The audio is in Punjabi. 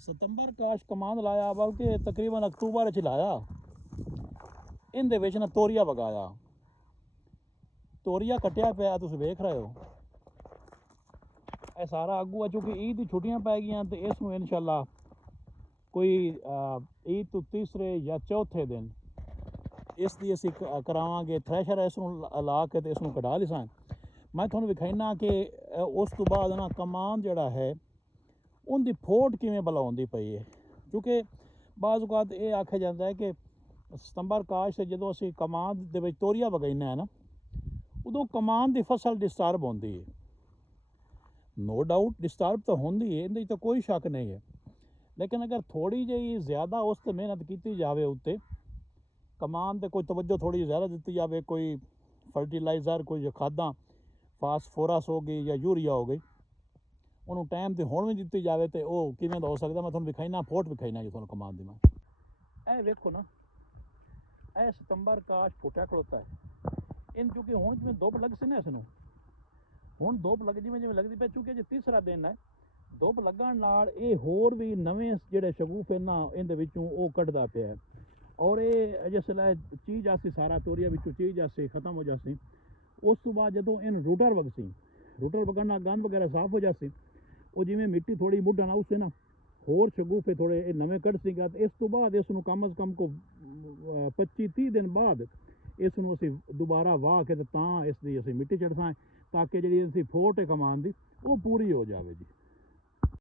सितंबर काश कमांद लाया बल्कि तकरीबन अक्तूबर च लाया। इन दे विच ना तोरिया पकाया, तोरिया कट्टिया पिया तुस वेख रहे हो। ਇਹ ਸਾਰਾ ਅੱਗੂ ਚूँकि ईद ਦੀ ਛੁੱਟੀਆਂ ਪੈ ਗਈਆਂ ਤੇ ਇਸ ਨੂੰ ਇਨਸ਼ਾਅੱਲਾ ਕੋਈ ईद ਤੋਂ ਤੀਸਰੇ ਜਾਂ ਚੌਥੇ ਦਿਨ ਇਸ ਦੀ ਅਸੀਂ ਕਰਾਵਾਂਗੇ ਥ੍ਰੈਸ਼ਰ। ਇਸ ਨੂੰ ਲਾ ਕੇ ਤੇ ਇਸ ਨੂੰ ਕਢਾ ਲਿਸਾਂ। ਮੈਂ ਤੁਹਾਨੂੰ ਵਿਖਾਈਨਾ ਕਿ ਉਸ ਤੋਂ ਬਾਅਦ ਨਾ ਕਮਾਨ ਜਿਹੜਾ ਹੈ ਉਹਦੀ ਫੋਟ ਕਿਵੇਂ ਭਲਾ ਹੁੰਦੀ ਪਈ ਹੈ। ਕਿਉਂਕਿ ਬਾਜ਼ ਔਕਾਤ ਇਹ ਆਖਿਆ ਜਾਂਦਾ ਹੈ ਕਿ ਸਤੰਬਰ ਕਾਸ਼ ਤੇ ਜਦੋਂ ਅਸੀਂ ਕਮਾਨ ਦੇ ਵਿੱਚ ਤੋਰੀਆ ਵਗਾਈਨਾ ਹੈ ਨਾ, ਉਦੋਂ ਕਮਾਨ ਦੀ ਫਸਲ ਡਿਸਟਰਬ ਹੁੰਦੀ ਹੈ। नो डाउट डिस्टर्ब तो होंगी है, इहदे तो कोई शक नहीं है। लेकिन अगर थोड़ी जी ज़्यादा उस पर मेहनत की जाए, उत्ते कमान ते कोई तवज्जो थोड़ी ज़्यादा दी जाए, कोई फर्टिलाइज़र कोई खादा फास्फोरस हो गई या यूरिया हो गई, उन्होंने टाइम तो हुण भी दी जाए तो वह किवें दा हो सकता। मैं तुहानूं विखाईना, फोट विखाईना जी तुहानूं कमान दी। मैं ए वेखो ना, ए सितंबर काश फुटिया खड़ोता है इन, चूँकि हुण जिवें धुप लग सी ना इसनूं, ਹੁਣ ਧੁੱਪ ਲੱਗ ਜਿਵੇਂ ਲੱਗਦੀ ਪਈ, ਚੁੱਕਿ ਜੇ ਤੀਸਰਾ ਦਿਨ ਹੈ ਧੁੱਪ ਲੱਗਣ ਨਾਲ ਇਹ ਹੋਰ ਵੀ ਨਵੇਂ ਜਿਹੜੇ ਸ਼ਗੂਫ ਨਾ ਇਹਦੇ ਵਿੱਚੋਂ ਉਹ ਕੱਢਦਾ ਪਿਆ। ਔਰ ਇਹ ਜਿਸਲੇ ਚੀਜ਼ ਆਸੀ ਸਾਰਾ ਤੋਰੀਆ ਵਿੱਚੋਂ ਚੀਜ਼ ਆਸੀ ਖਤਮ ਹੋ ਜਾਸੀ, ਉਸ ਤੋਂ ਬਾਅਦ ਜਦੋਂ ਇਹਨੂੰ ਰੂਟਰ ਵਗਸੀ, ਰੂਟਰ ਵਗਣ ਨਾਲ ਗੰਦ ਵਗੈਰਾ ਸਾਫ਼ ਹੋ ਜਾਸੀ, ਉਹ ਜਿਵੇਂ ਮਿੱਟੀ ਥੋੜੀ ਮੁੱਢਾ ਨਾ ਉਸੇ ਨਾ ਹੋਰ ਸ਼ਗੂਫੇ ਥੋੜੇ ਇਹ ਨਵੇਂ ਕੱਢ ਸੀਗਾ। ਤੇ ਇਸ ਤੋਂ ਬਾਅਦ ਇਸ ਨੂੰ ਕਮ ਅਜ਼ ਕਮ ਕੋ 25-30 ਦਿਨ ਬਾਅਦ ਇਸ ਨੂੰ ਅਸੀਂ ਦੁਬਾਰਾ ਵਾਹ ਕੇ ਤਾਂ ਇਸ ਦੀ ਅਸੀਂ ਮਿੱਟੀ ਚੜ੍ਹਸਾਂ, ताकि जी फोट है कमान की वो पूरी हो जाए जी।